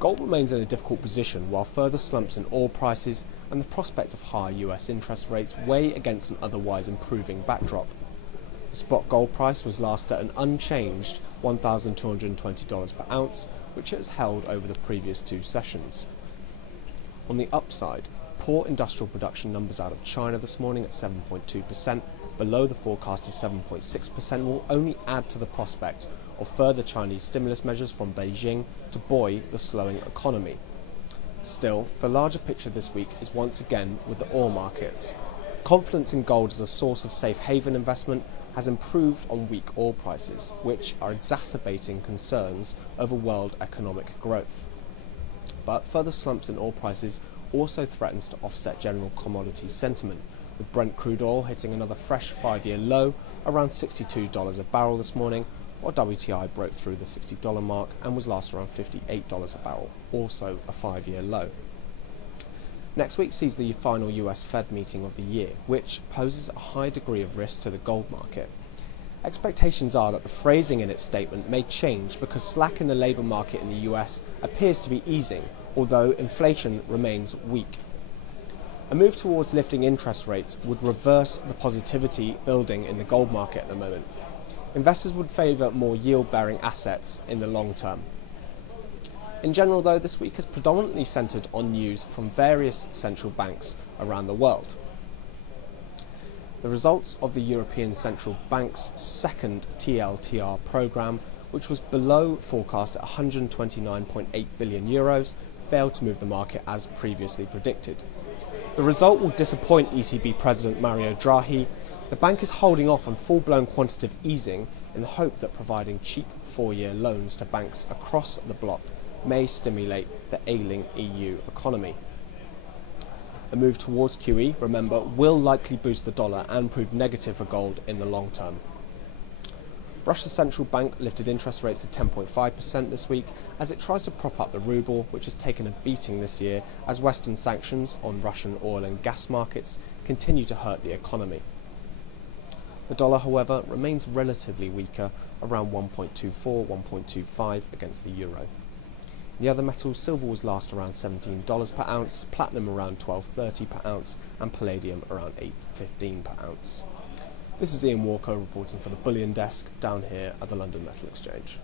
Gold remains in a difficult position while further slumps in oil prices and the prospect of higher US interest rates weigh against an otherwise improving backdrop. The spot gold price was last at an unchanged $1,220 per ounce, which it has held over the previous two sessions. On the upside, poor industrial production numbers out of China this morning at 7.2%, below the forecasted 7.6%, will only add to the prospect of further Chinese stimulus measures from Beijing to buoy the slowing economy. Still, the larger picture this week is once again with the oil markets. Confidence in gold as a source of safe haven investment has improved on weak oil prices, which are exacerbating concerns over world economic growth. But further slumps in oil prices also threatens to offset general commodity sentiment, with Brent crude oil hitting another fresh 5-year low around $62 a barrel this morning, while WTI broke through the $60 mark and was last around $58 a barrel, also a 5-year low. Next week sees the final US Fed meeting of the year, which poses a high degree of risk to the gold market. Expectations are that the phrasing in its statement may change because slack in the labour market in the US appears to be easing, although inflation remains weak. A move towards lifting interest rates would reverse the positivity building in the gold market at the moment. Investors would favour more yield-bearing assets in the long term. In general, though, this week has predominantly centred on news from various central banks around the world. The results of the European Central Bank's second TLTRO programme, which was below forecast at €129.8 billion, failed to move the market as previously predicted. The result will disappoint ECB President Mario Draghi. The bank is holding off on full-blown quantitative easing in the hope that providing cheap 4-year loans to banks across the bloc may stimulate the ailing EU economy. A move towards QE, remember, will likely boost the dollar and prove negative for gold in the long term. Russia's central bank lifted interest rates to 10.5% this week as it tries to prop up the ruble, which has taken a beating this year as Western sanctions on Russian oil and gas markets continue to hurt the economy. The dollar, however, remains relatively weaker, around 1.24, 1.25 against the euro. In the other metals, silver was last around $17 per ounce, platinum around $12.30 per ounce, and palladium around $8.15 per ounce. This is Ian Walker reporting for the Bullion Desk down here at the London Metal Exchange.